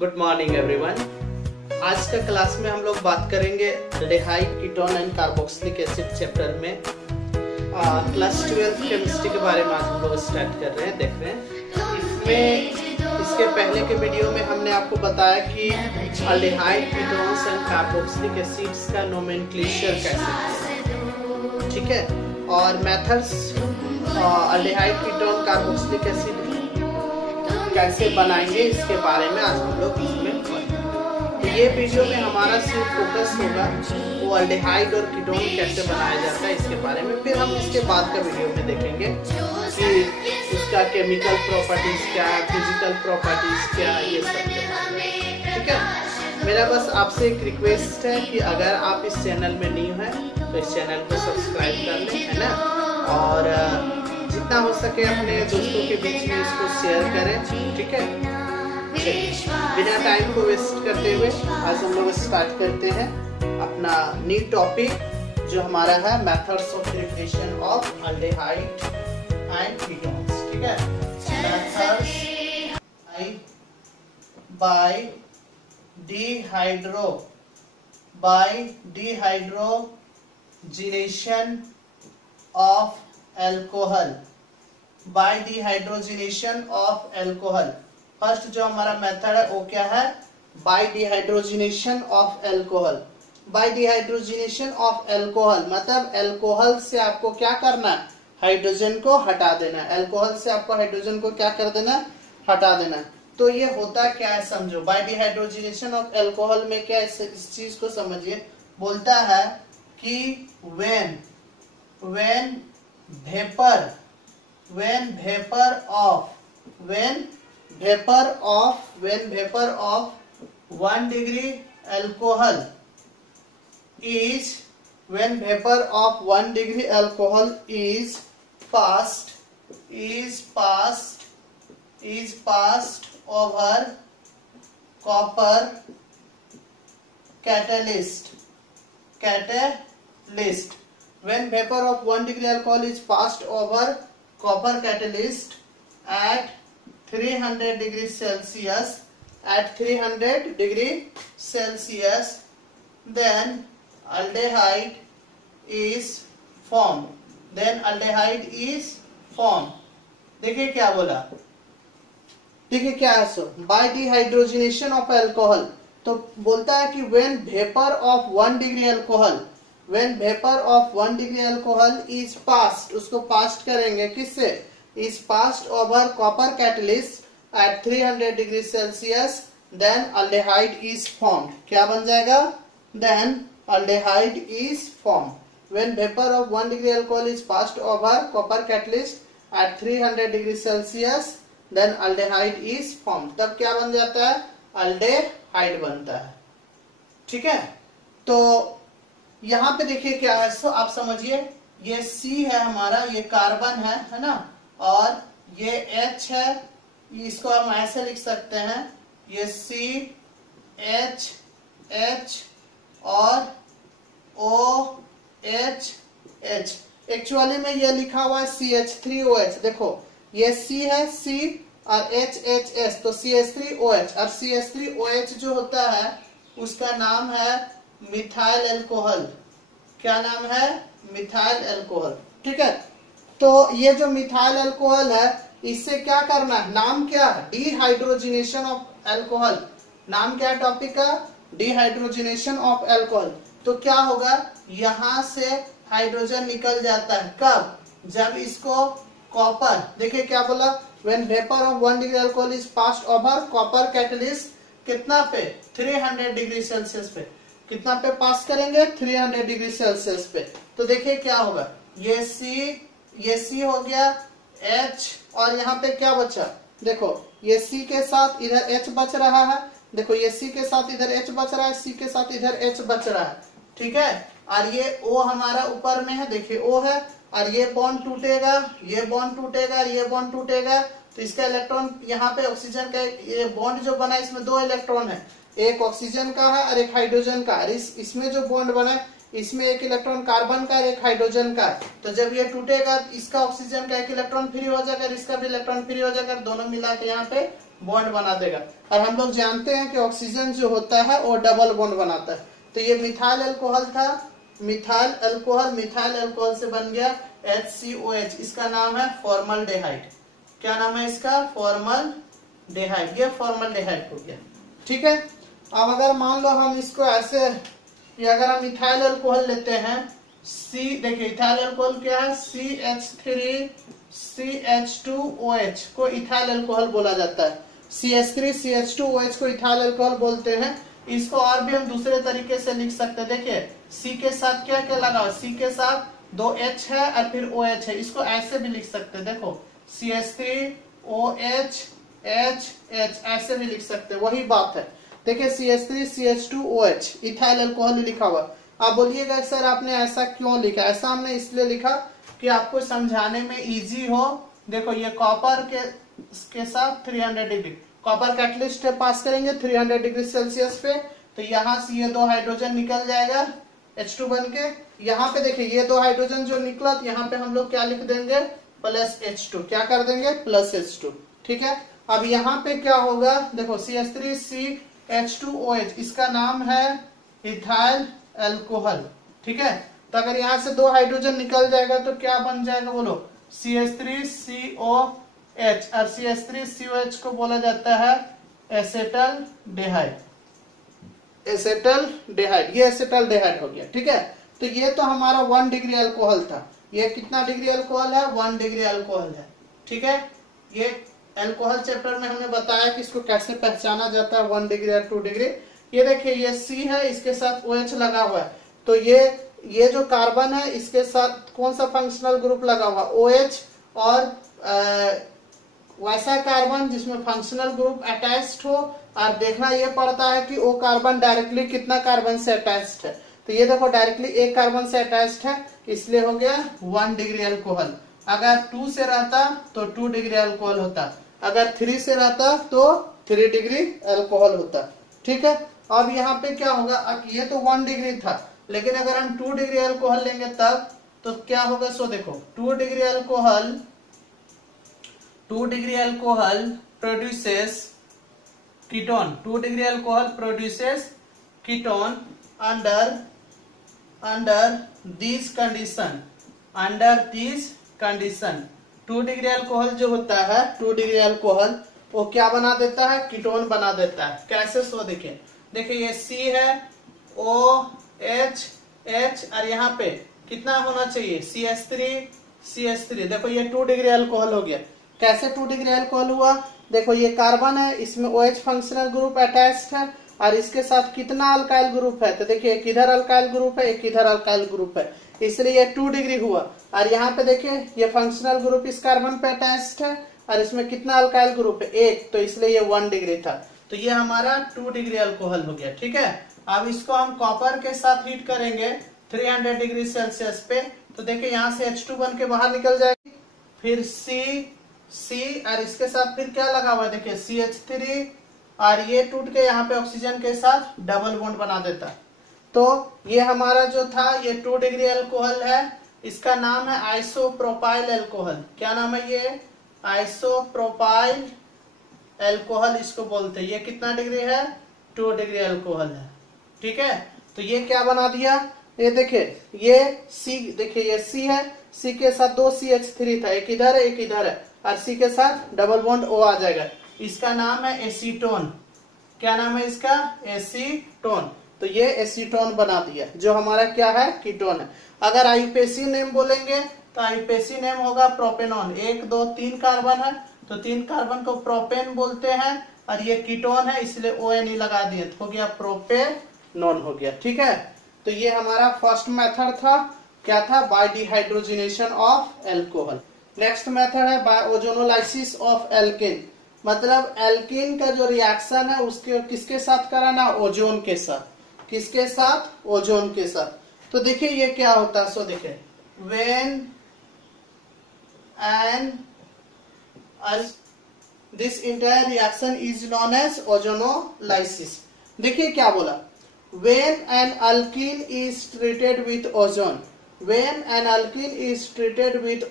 Good morning everyone. आज का class में हम लोग बात करेंगे aldehyde, ketone and carboxylic acid chapter में क्लास 12 केमिस्ट्री के बारे में आज हम लोग स्टार्ट कर रहे हैं, देख रहे हैं। इसके पहले के वीडियो में हमने आपको बताया कि aldehyde, ketones and carboxylic acids का नोमेनक्लेचर कैसे, ठीक है, और methods aldehyde, ketone, carboxylic acid कैसे बनाएंगे इसके बारे में आज हम लोग इसमें पढ़ेंगे। तो ये वीडियो में हमारा सिर्फ फोकस होगा वो एल्डिहाइड और कीटोन कैसे बनाया जाता है इसके बारे में। फिर हम इसके बाद का वीडियो में देखेंगे कि उसका केमिकल प्रॉपर्टीज क्या है, फिजिकल प्रॉपर्टीज क्या है, ये सब के बारे में, ठीक है। मेरा बस आपसे एक रिक्वेस्ट है कि अगर आप इस चैनल में न्यू हैं तो इस चैनल को सब्सक्राइब कर लें, है ना, और जितना हो सके अपने दोस्तों के बीच में इसको शेयर करें, ठीक है। बिना टाइम को वेस्ट करते हुए आज हम लोग स्टार्ट करते हैं अपना न्यू टॉपिक जो हमारा है methods of preparation of aldehyde and ketones, ठीक है। Methods by dehydrogenation of alcohol, by dehydrogenation of alcohol. First जो हमारा मेथड है वो क्या है, by dehydrogenation of alcohol. By dehydrogenation of alcohol मतलब एल्कोहल से आपको क्या करना है, हाइड्रोजन को हटा देना। एल्कोहल से आपको हाइड्रोजन को क्या कर देना, हटा देना। तो ये होता क्या है समझो, बाय डिहाइड्रोजिनेशन ऑफ एल्कोहल में क्या, इस चीज को समझिए। बोलता है कि when vapor of 1 degree alcohol is passed over copper catalyst. When vapor of 1 degree alcohol is passed over copper catalyst at 300 degrees Celsius, then aldehyde is formed. देखिए क्या बोला, देखिए क्या है सो, बाय डिहाइड्रोजिनेशन ऑफ एल्कोहल। तो बोलता है कि when vapor of 1 degree alcohol is passed, उसको पास्ट करेंगे किससे, is passed over copper catalyst at 300 degrees Celsius, then aldehyde is formed. क्या बन जाएगा, then aldehyde is formed. When vapor of 1 degree alcohol is passed over copper catalyst at 300 degrees Celsius, then aldehyde is formed. तब क्या बन जाता है, aldehyde बनता है, ठीक है। तो यहाँ पे देखिए क्या है, सो आप समझिए, ये C है हमारा, ये कार्बन है ना, और ये H है, इसको हम ऐसे लिख सकते हैं, ये CH और OH। एक्चुअली में ये लिखा हुआ है CH3OH। देखो ये C है, C और HHS, तो CH3OH। और CH3OH जो होता है उसका नाम है मिथाइल एल्कोहल। क्या नाम है, मिथाइल एल्कोहल, ठीक है। तो ये जो मिथाइल एल्कोहल है इससे क्या करना है, नाम क्या है, डिहाइड्रोजिनेशन ऑफ एल्कोहल। नाम क्या है टॉपिक का, डिहाइड्रोजिनेशन ऑफ एल्कोहल। तो क्या होगा, यहां से हाइड्रोजन निकल जाता है, कब, जब इसको कॉपर, देखिए क्या बोला, when vapor of 1 degree alcohol is passed over copper catalyst, कितना पे, 300 डिग्री सेल्सियस पे। कितना पे पास करेंगे, 300 डिग्री सेल्सियस पे। तो देखिए क्या होगा, ये C हो गया, H, और यहाँ पे क्या बचा, देखो ये C के साथ इधर H बच रहा है, देखो ये C के साथ इधर H बच रहा है, C के साथ इधर H बच रहा है, ठीक है। और ये O हमारा ऊपर में है, देखिए O है, और ये बॉन्ड टूटेगा, ये बॉन्ड टूटेगा, ये बॉन्ड टूटेगा, तो इसका इलेक्ट्रॉन यहाँ पे ऑक्सीजन का, ये बॉन्ड जो बना है इसमें 2 इलेक्ट्रॉन है, एक ऑक्सीजन का है और एक हाइड्रोजन का। और इसमें जो बॉन्ड बना है इसमें एक इलेक्ट्रॉन कार्बन का और एक हाइड्रोजन का। तो जब ये टूटेगा इसका ऑक्सीजन का एक इलेक्ट्रॉन फ्री हो जाएगा, इसका भी इलेक्ट्रॉन फ्री हो जाएगा, दोनों मिला के यहाँ पे बॉन्ड बना देगा। और हम लोग जानते हैं कि ऑक्सीजन जो होता है वो डबल बॉन्ड बनाता है। तो ये मिथाइल अल्कोहल था, मिथाइल अल्कोहल से बन गया HCOH, इसका नाम है फॉर्मल्डेहाइड। क्या नाम है इसका? फॉर्मल्डेहाइड। ये फॉर्मल्डेहाइड हो गया, ठीक है। अब अगर मान लो हम इसको ऐसे, ये अगर हम इथाइल अल्कोहल लेते हैं, सी, देखिए इथाइल अल्कोहल क्या है? CH3CH2OH को इथाइल अल्कोहल बोला जाता है। CH3CH2OH को इथाइल अल्कोहल बोलते हैं। इसको और भी हम दूसरे तरीके से लिख सकते हैं। देखिए C के साथ क्या क्या लगा हुआ? C के साथ 2 H है और फिर OH है। इसको ऐसे भी लिख सकते हैं, देखो CH3OH H ऐसे भी लिख सकते हैं, वही बात है। देखिए CH3CH2OH इथाइल अल्कोहल ही लिखा हुआ। आप बोलिएगा सर आपने ऐसा क्यों लिखा? ऐसा हमने इसलिए लिखा कि आपको समझाने में इजी हो। देखो ये कॉपर के साथ 300 डिग्री, कॉपर कैटलिस्ट पास करेंगे 300 डिग्री सेल्सियस पे, तो यहाँ से ये 2 हाइड्रोजन निकल जाएगा H2 बन के। यहाँ पे देखिए ये 2 हाइड्रोजन जो निकला, तो यहाँ पे हम लोग क्या लिख देंगे? Plus H2। क्या कर देंगे? प्लस H2, ठीक है। अब यहाँ पे क्या होगा? देखो CH3CH2OH इसका नाम है इथाइल अल्कोहल, ठीक है। तो अगर यहाँ से 2 हाइड्रोजन निकल जाएगा तो क्या बन जाएगा? बोलो CH3COH, और CH3COH को बोला जाता है एसेटल्डेहाइड। एसेटल्डेहाइड, ये एसेटल्डेहाइड हो गया, ठीक है। तो ये तो हमारा 1 डिग्री अल्कोहल था। ये कितना डिग्री अल्कोहल है? 1 डिग्री अल्कोहल है, ठीक है। ये अल्कोहल चैप्टर में हमने बताया कि इसको कैसे पहचाना जाता है 1 डिग्री और 2 डिग्री। ये देखिए ये C है, इसके साथ OH लगा हुआ है, तो ये जो कार्बन है इसके साथ कौन सा फंक्शनल ग्रुप लगा हुआ? OH। और वैसा कार्बन जिसमें फंक्शनल ग्रुप अटैच्ड हो, और देखना ये पड़ता है कि वो कार्बन डायरेक्टली कितना कार्बन से अटैच्ड है। तो ये देखो डायरेक्टली एक कार्बन से अटैच्ड है, इसलिए हो गया 1 डिग्री अल्कोहल। अगर 2 से रहता तो 2 डिग्री अल्कोहल होता, अगर 3 से रहता तो 3 डिग्री अल्कोहल होता, ठीक है। अब यहाँ पे क्या होगा? अब ये तो 1 डिग्री था, लेकिन अगर हम 2 डिग्री अल्कोहल लेंगे तब तो क्या होगा? सो देखो 2 degree alcohol produces ketone. 2 degree alcohol produces ketone under this condition. 2 degree alcohol जो होता है, 2 डिग्री अल्कोहल वो क्या बना देता है? कीटोन बना देता है। कैसे? सो देखिए ये C है, OH H, और यहाँ पे कितना होना चाहिए? CH3। देखो ये 2 डिग्री अल्कोहल हो गया। कैसे 2 डिग्री अल्कोहल हुआ? देखो ये कार्बन है, इसमें OH फंक्शनल ग्रुप अटैच्ड है, और इसके साथ कितना अल्काइल ग्रुप है? तो देखिए एक इधर अल्काइल ग्रुप है, एक इधर अल्काइल ग्रुप है, इसलिए ये 2 डिग्री हुआ। और यहाँ पे देखिए ये फंक्शनल ग्रुप इस कार्बन पे अटैच्ड है, और इसमें कितना अल्काइल ग्रुप है? 1, तो इसलिए ये 1 डिग्री था। तो ये हमारा 2 डिग्री अल्कोहल हो गया, ठीक है। अब इसको हम कॉपर के साथ हीट करेंगे 300 डिग्री सेल्सियस पे, तो देखिए यहाँ से H2 बन के बाहर निकल जाएगी, फिर C, और इसके साथ फिर क्या लगा हुआ है? देखिए CH3, और ये टूट के यहाँ पे ऑक्सीजन के साथ डबल बॉन्ड बना देता है। तो ये हमारा जो था ये 2 डिग्री अल्कोहल है, इसका नाम है आइसोप्रोपाइल अल्कोहल। क्या नाम है? ये आइसोप्रोपाइल अल्कोहल इसको बोलते हैं। ये कितना डिग्री है? 2 डिग्री अल्कोहल है, ठीक है। तो ये क्या बना दिया? ये देखिए ये C, देखिए ये C है, C के साथ 2 CH3 था, एक इधर है एक इधर है, और C के साथ डबल बॉन्ड O आ जाएगा। इसका नाम है एसीटोन। क्या नाम है इसका? एसीटोन। तो ये एसीटोन बना दिया, जो हमारा क्या है? कीटोन है। अगर आईयूपीएसी नेम बोलेंगे तो आईयूपीएसी नेम होगा प्रोपेनॉन। 1 2 3 कार्बन है, तो 3 कार्बन को प्रोपेन बोलते हैं, और ये कीटोन है इसलिए ONE लगा दिए, तो हो गया प्रोपेनॉन हो गया, ठीक है। तो ये हमारा फर्स्ट मेथड था, क्या था? By dehydrogenation of alcohol. Next method है बाय ओजोनोलाइसिस ऑफ एल्केन। मतलब एल्केन का जो रिएक्शन है उसके किसके साथ कराना? ओजोन के साथ। किसके साथ? ओजोन के साथ। तो देखिए ये क्या होता है? सो देखिए when this entire reaction is known as ozonolysis. देखिए क्या बोला? When an alkene is treated with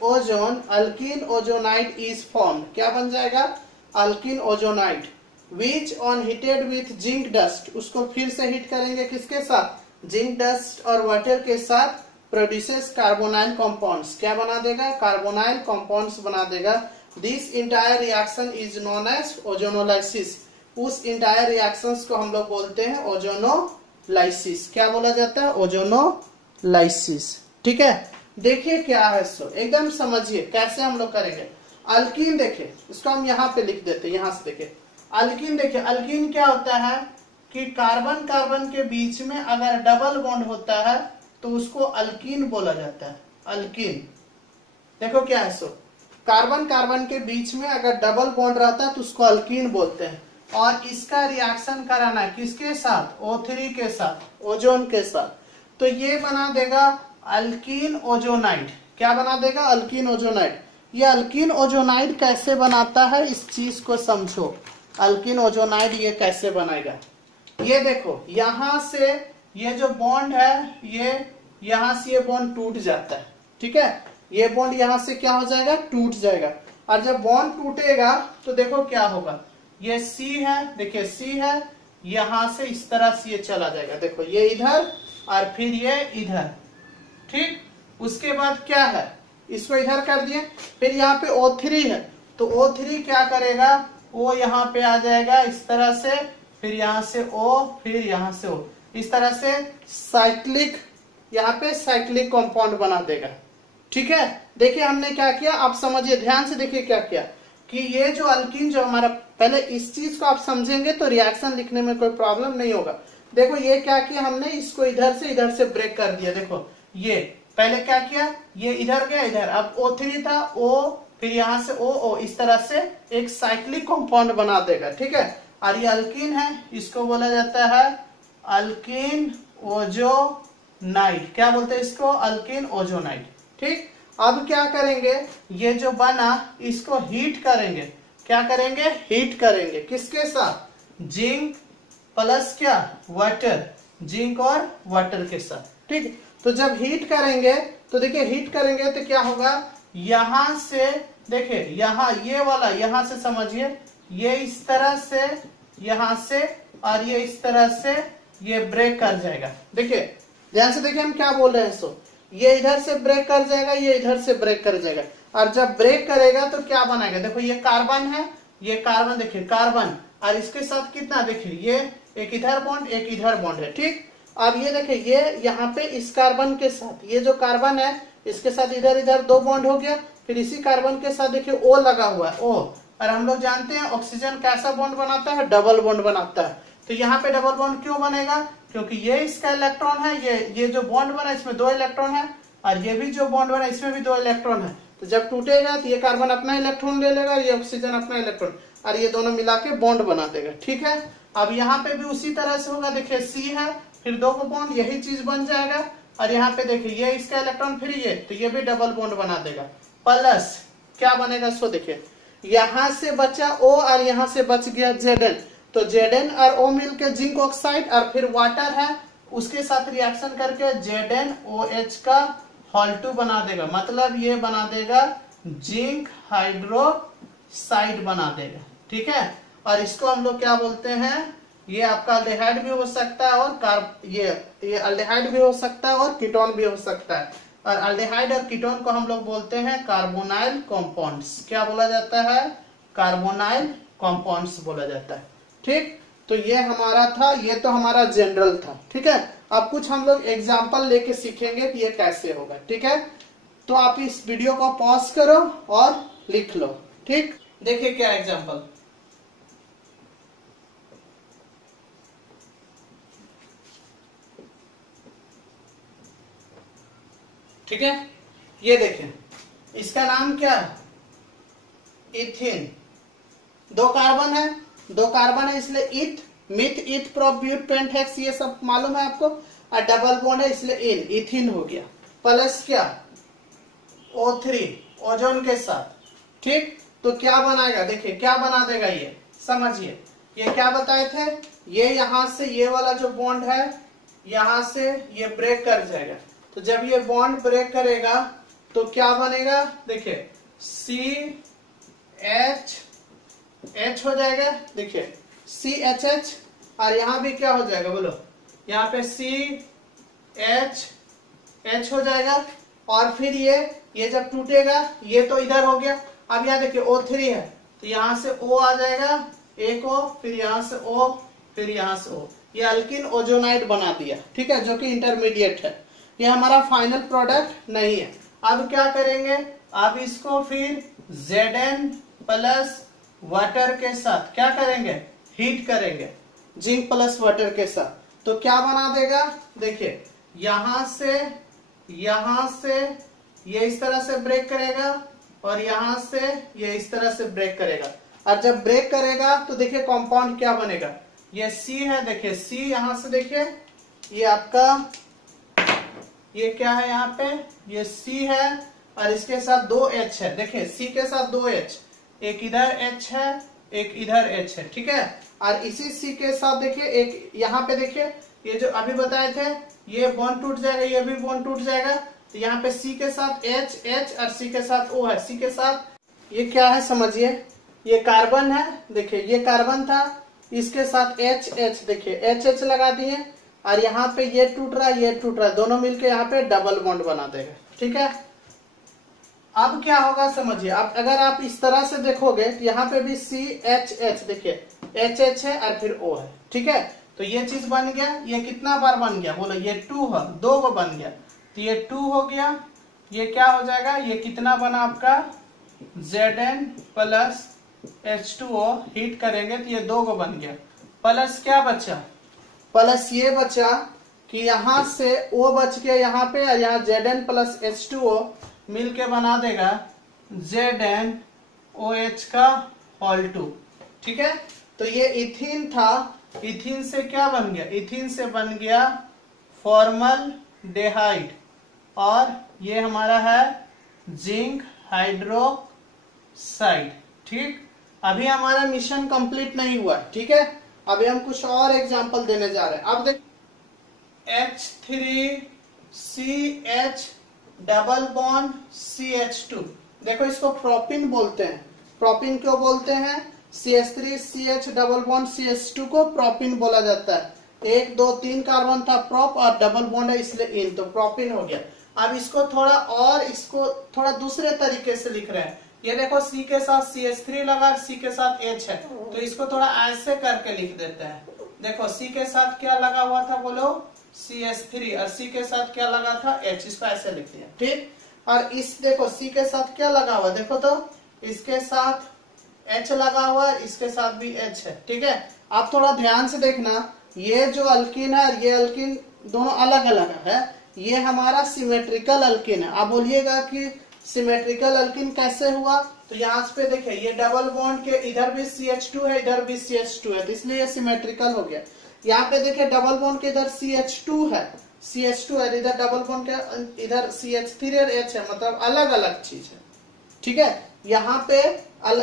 ozone, alkene ozonide is formed. क्या बन जाएगा? Alkene ozonide which on heated with zinc dust, उसको फिर से हीट करेंगे किसके साथ, जिंक डस्ट और वाटर के साथ, प्रोड्यूसेस कार्बोनाइल कंपाउंड्स, क्या बना देगा, कार्बोनाइल कंपाउंड्स बना देगा। This entire reaction is known as ozonolysis, उस इंटायर रिएक्शंस को हम लोग बोलते हैं ओजोनोलाइसिस। क्या बोला जाता है, ओजोनोलाइसिस। ठीक है, देखिए क्या है सो एकदम समझिए कैसे हम लोग करेंगे। अल्कीन देखिए, इसको हम यहाँ पे लिख देते हैं, यहां से देखिए अल्कीन। देखिए अल्कीन क्या होता है कि कार्बन कार्बन के बीच में अगर डबल बॉन्ड होता है तो उसको अल्कीन बोला जाता है, अल्कीन। देखो क्या है सो, कार्बन कार्बन के बीच में अगर डबल बॉन्ड रहता है तो उसको अल्कीन बोलते हैं। और इसका रिएक्शन कराना है किसके साथ, O3 के साथ, ओजोन के साथ, तो ये बना देगा अल्कीन ओजोनाइड। क्या बना देगा, अल्कीन ओजोनाइड। ये अल्कीन ओजोनाइड कैसे बनाता है इस चीज को समझो। अल्कीन ओजोनाइड ये कैसे बनाएगा, ये देखो यहां से ये जो बॉन्ड है, ये यहां से ये बॉन्ड टूट जाता है। ठीक है, ये बॉन्ड यहां से क्या हो जाएगा, टूट जाएगा। और जब बॉन्ड टूटेगा तो देखो क्या होगा, ये C है, देखिए C है, यहां से इस तरह से ये चला जाएगा। देखो ये इधर और फिर ये इधर। ठीक, उसके बाद क्या है, इसको इधर कर दिए, फिर यहाँ पे O3 है, तो O3 क्या करेगा, O यहाँ पे आ जाएगा इस तरह से, फिर यहाँ से O, फिर यहाँ से O, इस तरह से साइक्लिक, यहाँ पे साइक्लिक कंपाउंड बना देगा। ठीक है, देखिए हमने क्या किया, आप समझिए ध्यान से, देखिए क्या किया कि ये जो अल्कीन जो हमारा, पहले इस चीज को आप समझेंगे तो रिएक्शन लिखने में कोई प्रॉब्लम नहीं होगा। देखो ये क्या किया हमने, इसको इधर से ब्रेक कर दिया। देखो ये पहले क्या किया, ये इधर गया इधर, अब O3 था, O, फिर यहां से O, इस तरह से एक साइक्लिक कंपाउंड बना देगा। ठीक है, और ये अल्कीन है, इसको बोला जाता है अल्कीन ओजोनाइड। क्या बोलते हैं इसको, अल्कीन ओजोनाइड। ठीक, अब क्या करेंगे, ये जो बना इसको हीट करेंगे। क्या करेंगे, हीट करेंगे किसके साथ, जिंक प्लस क्या, वाटर, जिंक और वाटर के साथ। ठीक, तो जब हीट करेंगे तो देखिए हीट करेंगे तो क्या होगा, यहां से देखिए, यहाँ ये वाला, यहां से समझिए, ये इस तरह से, यहां से, और ये इस तरह से ये ब्रेक कर जाएगा। देखिए ध्यान से देखिए हम क्या बोल रहे हैं, सो ये इधर से ब्रेक कर जाएगा, ये इधर से ब्रेक कर जाएगा। और जब ब्रेक करेगा तो क्या बनाएगा, देखो ये कार्बन है, ये कार्बन, देखिए कार्बन, और इसके साथ कितना, देखिए ये एक इधर बॉन्ड, एक इधर बॉन्ड है। ठीक, अब ये देखिए ये यहाँ पे इस कार्बन के साथ, ये जो कार्बन है इसके साथ इधर इधर दो बॉन्ड हो गया, फिर इसी कार्बन के साथ देखिए O लगा हुआ है, O। और हम लोग जानते हैं ऑक्सीजन कैसा बॉन्ड बनाता है, डबल बॉन्ड बनाता है। तो यहाँ पे डबल बॉन्ड क्यों बनेगा, क्योंकि ये इसका इलेक्ट्रॉन है, ये जो बॉन्ड बना इसमें 2 इलेक्ट्रॉन है, और ये भी जो बॉन्ड बना इसमें भी 2 इलेक्ट्रॉन है। तो जब टूटेगा तो ये कार्बन अपना इलेक्ट्रॉन ले लेगा, ये ऑक्सीजन अपना इलेक्ट्रॉन, और ये दोनों मिला के बॉन्ड बना देगा। ठीक है, अब यहाँ पे भी उसी तरह से होगा, देखिए C है, फिर 2 को बॉन्ड, यही चीज बन जाएगा। और यहाँ पे देखिए ये इसका इलेक्ट्रॉन, फिर ये, तो ये भी डबल बॉन्ड बना देगा। प्लस क्या बनेगा, सो देखिए यहां से बचा O और यहां से बच गया Zn, तो Zn और O मिलकर जिंक ऑक्साइड, और फिर वाटर है उसके साथ रिएक्शन करके ZnOH का Hol2 बना देगा। मतलब ये बना देगा जिंक हाइड्रोक्साइड बना देगा। ठीक है, और इसको हम लोग क्या बोलते हैं, ये आपका अल्डेहाइड भी हो सकता है और ये अल्डेहाइड भी हो सकता है और कीटोन भी हो सकता है। और अल्डेहाइड और कीटोन को हम लोग बोलते हैं कार्बोनाइल कंपाउंड्स। क्या बोला जाता है, कार्बोनाइल कंपाउंड्स बोला जाता है। ठीक, तो ये हमारा था, ये तो हमारा जनरल था। ठीक है, अब कुछ हम लोग एग्जाम्पल लेके सीखेंगे कि ये कैसे होगा। ठीक है, तो आप इस वीडियो को पॉज करो और लिख लो। ठीक, देखिए क्या एग्जाम्पल, ठीक है, ये देखें इसका नाम क्या है, इथिन। 2 कार्बन है, 2 कार्बन है इसलिए इथ, मिथ, इथ, प्रोब्यूटेंट हेक्स, ये सब मालूम है आपको। और डबल बॉन्ड है इसलिए इन, इथिन हो गया। प्लस क्या, O3, ओजोन के साथ। ठीक, तो क्या बनाएगा, देखिए क्या बना देगा, ये समझिए, ये क्या बताए थे, ये यहां से ये वाला जो बॉन्ड है यहां से ये ब्रेक कर जाएगा। तो जब ये बॉन्ड ब्रेक करेगा तो क्या बनेगा, देखिए CH H हो जाएगा, देखिए CHH, और यहाँ भी क्या हो जाएगा बोलो, यहाँ पे CH हो जाएगा। और फिर ये जब टूटेगा ये तो इधर हो गया। अब यहाँ देखिए O3 है तो यहाँ से O आ जाएगा, एक O, फिर यहाँ से O, फिर यहाँ से O, ये अल्किन ओजोनाइड बना दिया, ठीक है, जो कि इंटरमीडिएट है। ये हमारा फाइनल प्रोडक्ट नहीं है। अब क्या करेंगे, अब इसको फिर Zn प्लस वाटर के साथ क्या करेंगे, हीट करेंगे, जिंक प्लस वाटर के साथ। तो क्या बना देगा, देखिए यहां से ये इस तरह से ब्रेक करेगा, और यहां से ये इस तरह से ब्रेक करेगा। और जब ब्रेक करेगा तो देखिए कंपाउंड क्या बनेगा, ये C है, देखिए C, यहां से देखिए ये आपका ये क्या है, यहाँ पे ये C है, और इसके साथ 2 H है, देखिए C के साथ 2 H, एक इधर H है, एक इधर H है, ठीक है। और इसी C के साथ देखिए एक यहाँ पे देखिए, ये जो अभी बताए थे, ये बॉन्ड टूट जाएगा, ये भी बॉन्ड टूट जाएगा। तो यहाँ पे C के साथ H और C के साथ O है। C के साथ ये क्या है समझिए, ये कार्बन है, देखिए ये कार्बन था, इसके साथ H, देखिए H लगा दिए, और यहाँ पे ये टूट रहा है, ये टूट रहा है, दोनों मिलके यहाँ पे डबल बॉन्ड बना देगा, ठीक है। अब क्या होगा समझिए, अब अगर आप इस तरह से देखोगे तो यहाँ पे भी CH, देखिए HH है और फिर O है, ठीक है। तो ये चीज बन गया, ये कितना बार बन गया बोलो, ये 2 है, 2 को बन गया, तो ये 2 हो गया। ये क्या हो जाएगा, ये कितना बना आपका Zn प्लस H2O, हीट करेंगे तो ये 2 को बन गया। प्लस क्या बचा, प्लस ये बचा कि यहाँ से O बच गया यहाँ पे, और यहाँ Zn प्लस H2O मिलके बना देगा ZnOH का होल 2, ठीक है। तो ये इथीन था, इथीन से क्या बन गया, इथीन से बन गया फॉर्मलडेहाइड, और ये हमारा है जिंक हाइड्रोक्साइड, ठीक। अभी हमारा मिशन कंप्लीट नहीं हुआ, ठीक है। अभी हम कुछ और एग्जांपल देने जा रहे हैं। अब देख H3CH डबल बॉन्ड CH2, देखो इसको प्रोपिन बोलते हैं। प्रोपिन क्यों बोलते हैं, CH3CH डबल बॉन्ड CH2 को प्रोपिन बोला जाता है। 1 2 3 कार्बन था प्रोप, और डबल बॉन्ड है इसलिए इन, तो प्रोपिन हो गया। अब इसको थोड़ा दूसरे तरीके से लिख रहे हैं। ये देखो C के साथ CH3 लगा, C के साथ H है, तो इसको थोड़ा ऐसे करके लिख देते हैं। देखो C के साथ क्या लगा हुआ था बोलो, CH3, और C के साथ क्या लगा था, H, इसको ऐसे लिख दिया, ठीक। और इस देखो C के साथ क्या लगा हुआ, देखो तो इसके साथ H लगा हुआ है, इसके साथ भी H है, ठीक है। आप थोड़ा ध्यान से देखना, ये जो अल्किन है और ये अल्किन दोनों अलग अलग है। ये हमारा सिमेट्रिकल अल्किन है। आप बोलिएगा कि सिमेट्रिकल अल्किन कैसे हुआ, तो यहाँ पे देखिए ये डबल बॉन्ड के इधर भी CH2 है, इधर भी CH2 है, तो इसलिए ये सिमेट्रिकल हो गया। यहाँ पे देखिए डबल बॉन्ड के इधर CH2 है, इधर डबल बॉन्ड के इधर CH3 और H है, मतलब अलग अलग चीज है, ठीक है। यहाँ पे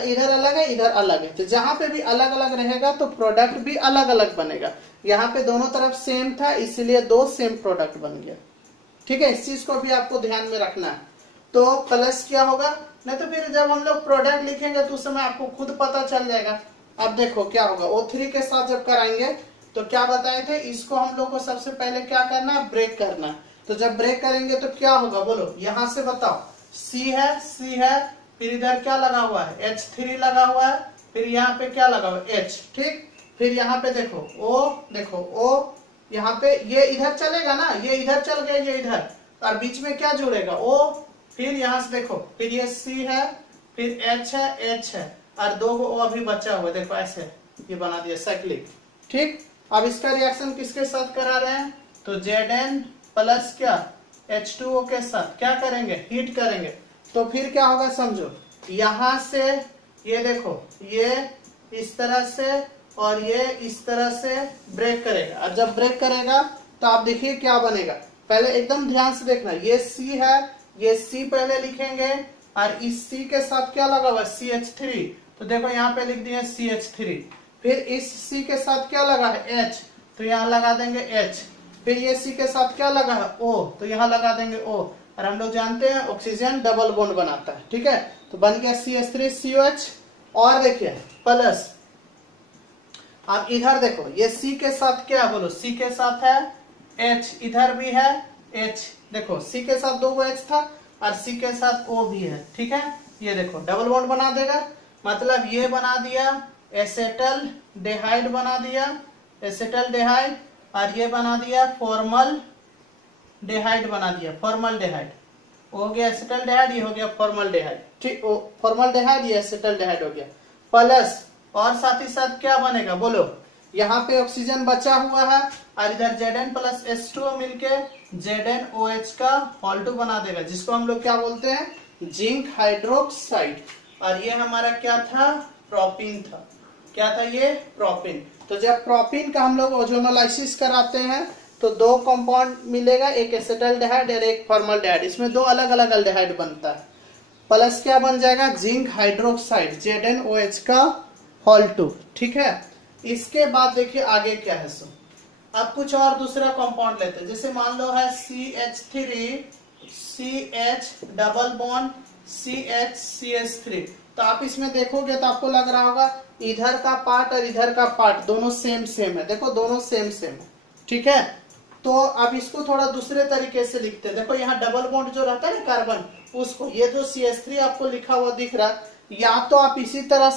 इधर अलग है, इधर अलग है, तो जहां पे भी अलग अलग रहेगा तो प्रोडक्ट भी अलग अलग बनेगा। यहाँ पे दोनों तरफ सेम था, इसलिए 2 सेम प्रोडक्ट बन गया, ठीक है। इस चीज को भी आपको ध्यान में रखना है। तो प्लस क्या होगा, नहीं तो फिर जब हम लोग प्रोडक्ट लिखेंगे तो उस समय आपको खुद पता चल जाएगा। अब देखो क्या होगा, O3 के साथ जब कराएंगे तो क्या बताए थे, इसको हम लोग को सबसे पहले क्या करना है, ब्रेक करना है। तो जब ब्रेक करेंगे तो क्या होगा बोलो, यहां से बताओ, C है, फिर इधर क्या लगा हुआ है, H3 लगा हुआ है, फिर यहाँ पे क्या लगा हुआ है, H, ठीक। फिर यहाँ पे देखो O, यहाँ पे ये इधर चलेगा ना, ये इधर चल गया, ये इधर, और बीच में क्या जुड़ेगा, O। फिर यहाँ से देखो, फिर ये C है, फिर H है, और 2 O अभी बचा हुआ है, देखो ऐसे ये बना दिया साइक्लिक, ठीक। अब इसका रिएक्शन किसके साथ करा रहे हैं, तो Zn प्लस क्या H2O के साथ क्या करेंगे, हीट करेंगे। तो फिर क्या होगा समझो, यहां से ये देखो, ये इस तरह से और ये इस तरह से ब्रेक करेगा, और जब ब्रेक करेगा तो आप देखिए क्या बनेगा। पहले एकदम ध्यान से देखना, ये C है, ये C पहले लिखेंगे, और इस C के साथ क्या लगा हुआ, CH3, तो देखो यहाँ पे लिख दिया CH3। फिर इस C के साथ क्या लगा है, H, तो यहाँ लगा देंगे H। फिर ये C के साथ क्या लगा है, O, तो यहाँ लगा देंगे O। और हम लोग जानते हैं ऑक्सीजन डबल बॉन्ड बनाता है, ठीक है। तो बन गया CH3COH, और देखिए प्लस, अब इधर देखो ये C के साथ क्या बोलो, C के साथ है H, इधर भी है H, देखो C के साथ 2 H था और C के साथ O भी है, ठीक है। ये देखो डबल बॉन्ड बना देगा, मतलब ये बना दिया एसेटल डेहाइड बना दिया, एसेटल डेहाइड, और ये बना दिया फॉर्मल डेहाइड बना दिया, फॉर्मल डेहाइड हो गया एसेटल डेहाइड, ये हो गया फॉर्मल डेहाइड, ठीक, फॉर्मल डेहाइड ये एसेटल डेहाइड हो गया। प्लस और साथ ही साथ क्या बनेगा बोलो, यहाँ पे ऑक्सीजन बचा हुआ है और इधर Zn प्लस H2O मिलके ZnOH का Hol2 बना देगा, जिसको हम लोग क्या बोलते हैं जिंक हाइड्रोक्साइड। और ये हमारा क्या था, प्रोपीन था, क्या था ये प्रोपीन। तो जब प्रोपीन का हम लोग ओजोनोलाइसिस कराते हैं तो 2 कंपाउंड मिलेगा, एक एसिटल्डेहाइड और एक फॉर्मल्डेहाइड, इसमें 2 अलग अलग अल्डेहाइड बनता है। प्लस क्या बन जाएगा जिंक हाइड्रोक्साइड ZnOH का Hol2, ठीक है। इसके बाद देखिए आगे क्या है सो, अब कुछ और दूसरा कंपाउंड लेते हैं, जैसे मान लो है CH3 CH double bond CH CH3। तो आप इसमें देखोगे तो आपको लग रहा होगा इधर का पार्ट और इधर का पार्ट दोनों सेम सेम है, देखो दोनों सेम सेम है, ठीक है। तो अब इसको थोड़ा दूसरे तरीके से लिखते हैं, देखो यहाँ डबल बॉन्ड जो रहता है ना कार्बन, उसको ये जो CH3 आपको लिखा हुआ दिख रहा है, या तो आप इसी तरह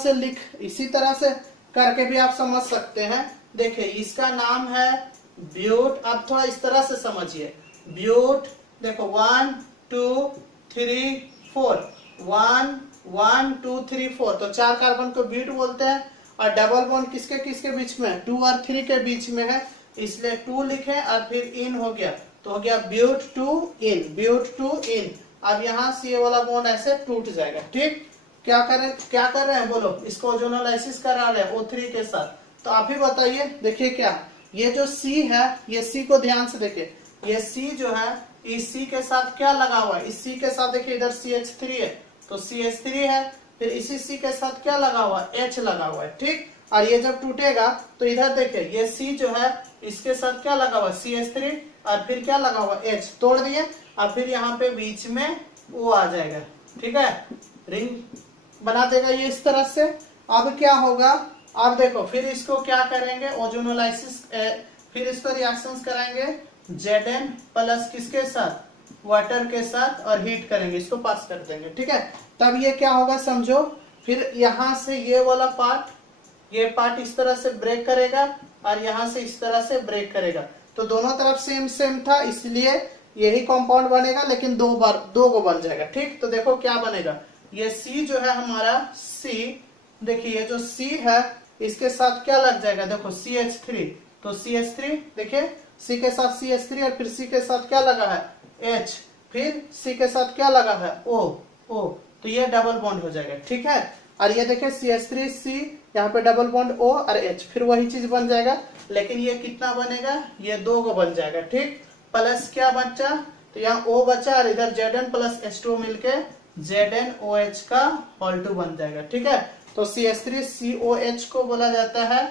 से करके भी आप समझ सकते हैं। देखिए इसका नाम है ब्यूट, अब थोड़ा इस तरह से समझिए, ब्यूट देखो 1 2 3 4, 1 1 2 3 4, तो 4 कार्बन को ब्यूट बोलते हैं। और डबल बॉन्ड किसके किसके बीच में, 2 और 3 के बीच में है, इसलिए 2 लिखे और फिर इन हो गया, तो हो गया ब्यूट 2 इन, ब्यूट 2 इन। अब यहाँ से ये वाला बॉन्ड ऐसे टूट जाएगा, ठीक। क्या कर रहे हैं बोलो, इसको ओजोनोलाइसिस करा रहे हैं O3 के साथ। तो आप ही बताइए, देखिए क्या ये जो C है, ये C को ध्यान से देखिए, ये C जो है इस C के साथ क्या लगा हुआ है, इस C के साथ देखिए इधर CH3 है तो CH3 है, फिर इसी C के साथ क्या लगा हुआ है, H लगा हुआ है, ठीक। और ये जब टूटेगा तो इधर देखिए ये C जो है इसके साथ क्या लगा हुआ है CH3 और फिर क्या लगा हुआ H, तोड़ दिए, और फिर यहाँ पे बीच में O आ जाएगा, ठीक है, रिंग बना देगा ये इस तरह से। अब क्या होगा, अब देखो फिर इसको क्या करेंगे ओजोनोलाइसिस, फिर इसको रिएक्शंस कराएंगे Zn प्लस किसके साथ, वाटर के साथ, और हीट करेंगे, इसको पास कर देंगे, ठीक है। तब ये क्या होगा समझो, फिर यहाँ से ये वाला पार्ट, ये पार्ट इस तरह से ब्रेक करेगा और यहाँ से इस तरह से ब्रेक करेगा, तो दोनों तरफ सेम सेम था इसलिए यही कंपाउंड बनेगा, लेकिन 2 को बन जाएगा, ठीक। तो देखो क्या बनेगा, ये C जो है हमारा C, देखिए ये जो C है इसके साथ क्या लग जाएगा, देखो CH3, तो CH3 देखिए C के साथ CH3 और फिर C के साथ क्या लगा है H, फिर C के साथ क्या लगा है O, तो ये डबल बॉन्ड हो जाएगा, ठीक है। और ये देखिए CH3 C, यहाँ पे डबल बॉन्ड O और H, फिर वही चीज बन जाएगा, लेकिन ये कितना बनेगा, ये 2 को बन जाएगा, ठीक। प्लस क्या बचा, तो यहाँ O बचा और इधर Zn प्लस H2O मिलके ZnOH का Hol2 बन जाएगा, ठीक है। तो CH3COH को बोला जाता है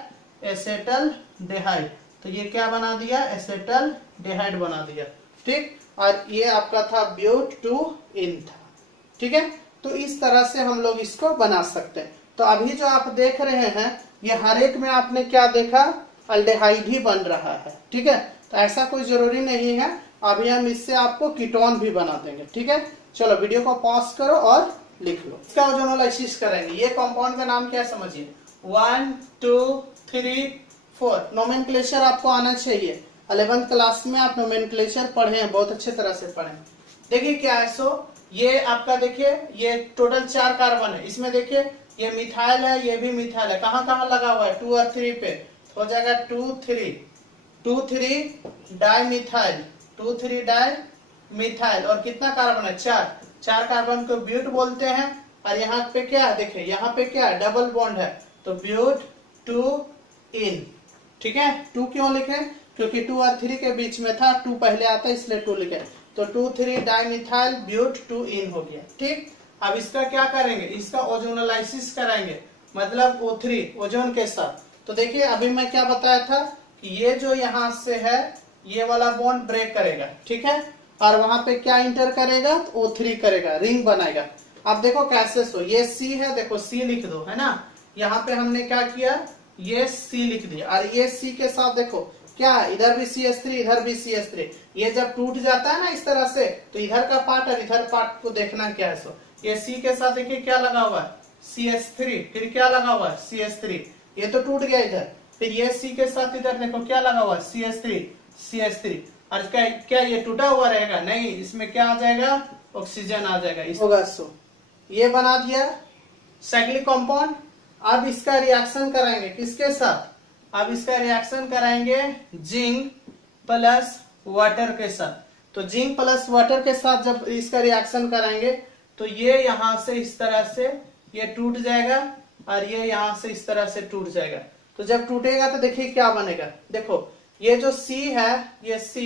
एसेटल डेहाइड, तो ये क्या बना दिया, एसेटल डेहाइड बना दिया, ठीक। और ये आपका था ब्यूट 2 इन था, ठीक है। तो इस तरह से हम लोग इसको बना सकते हैं। तो अभी जो आप देख रहे हैं ये हर एक में आपने क्या देखा, अल्डेहाइड ही बन रहा है, ठीक है। तो ऐसा कोई जरूरी नहीं है, अभी हम इससे आपको कीटोन भी बना देंगे, ठीक है। चलो वीडियो को पॉज करो और लिख लो, इसका ओजोनोलाइसिस करेंगे। ये कंपाउंड का नाम क्या समझिए, 1 2 3 4, नोमेनक्लेचर आपको आना चाहिए, 11th क्लास में आप नोमेनक्लेचर पढ़े हैं, बहुत अच्छे तरह से पढ़े। देखिए क्या है सो, ये आपका देखिए ये टोटल 4 कार्बन है, इसमें देखिए ये मिथाइल है, ये भी मिथाइल है, कहाँ कहाँ लगा हुआ है 2 और 3 पे, हो जाएगा 2 3 डाई मिथाइल, 2 3 डाई मिथाइल, और कितना कार्बन है 4 कार्बन को ब्यूट बोलते हैं। और यहाँ पे क्या है, देखिए यहाँ पे क्या है, डबल बॉन्ड है, तो ब्यूट 2 इन, ठीक है। 2 क्यों लिखे, क्योंकि 2 और 3 के बीच में था, 2 पहले आता है इसलिए 2 लिखे, तो 2 3 डाइमिथाइल ब्यूट 2 इन हो गया, ठीक। अब इसका क्या करेंगे, इसका ओजोनोलाइसिस कराएंगे, मतलब O3 ओजोन के साथ। तो देखिए अभी मैं क्या बताया था कि ये जो यहाँ से है ये वाला बॉन्ड ब्रेक करेगा, ठीक है, और वहां पे क्या इंटर करेगा, O3 करेगा, रिंग बनाएगा, अब देखो कैसे सो, ये सी है, देखो सी लिख दो, है ना। यहाँ पे हमने क्या किया, ये सी लिख दिया, और ये सी के साथ देखो क्या है, इधर भी CH3 इधर भी CH3। ये जब टूट जाता है ना इस तरह से, तो इधर का पार्ट और इधर पार्ट को देखना क्या है। सो ये सी के साथ देखिए क्या लगा हुआ है, CH3, फिर क्या लगा हुआ है, CH3, ये तो टूट गया इधर। फिर ये सी के साथ इधर देखो क्या लगा हुआ है, CH3। और क्या ये टूटा हुआ रहेगा, नहीं, इसमें क्या आ जाएगा, ऑक्सीजन आ जाएगा, इस होगा। सो ये बना दिया साइक्लिक कंपाउंड। अब इसका रिएक्शन कराएंगे किसके साथ, अब इसका रिएक्शन कराएंगे जिंक प्लस वाटर के साथ। तो जिंक प्लस वाटर के साथ जब इसका रिएक्शन कराएंगे तो ये यहां से इस तरह से ये टूट जाएगा, और ये यहां से इस तरह से टूट जाएगा। तो जब टूटेगा तो देखिए क्या बनेगा, देखो ये जो C है, ये C,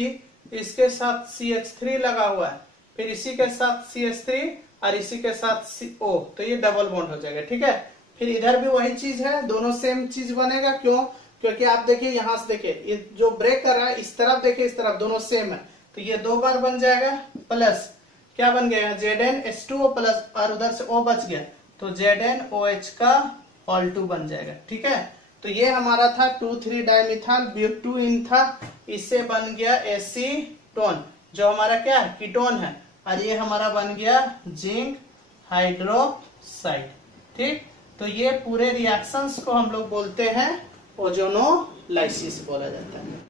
इसके साथ CH3 लगा हुआ है, फिर इसी के साथ CH3 और इसी के साथ CO, तो ये डबल बॉन्ड हो जाएगा, ठीक है। फिर इधर भी वही चीज है, दोनों सेम चीज बनेगा, क्यों, क्योंकि आप देखिए यहां से देखिए ये जो ब्रेक कर रहा है इस तरफ देखिए इस तरफ दोनों सेम है, तो ये 2 बार बन जाएगा, प्लस क्या बन गया ZnH2O प्लस, और उधर से O बच गया, तो ZnOH का होल 2 बन जाएगा, ठीक है। तो ये हमारा था 2,3 डाइमिथाइल ब्यूटूइन था, इससे बन गया एसीटोन जो हमारा क्या है, कीटोन है, और ये हमारा बन गया जिंक हाइड्रोक्साइड, ठीक। तो ये पूरे रिएक्शंस को हम लोग बोलते हैं ओजोनोलाइसिस बोला जाता है।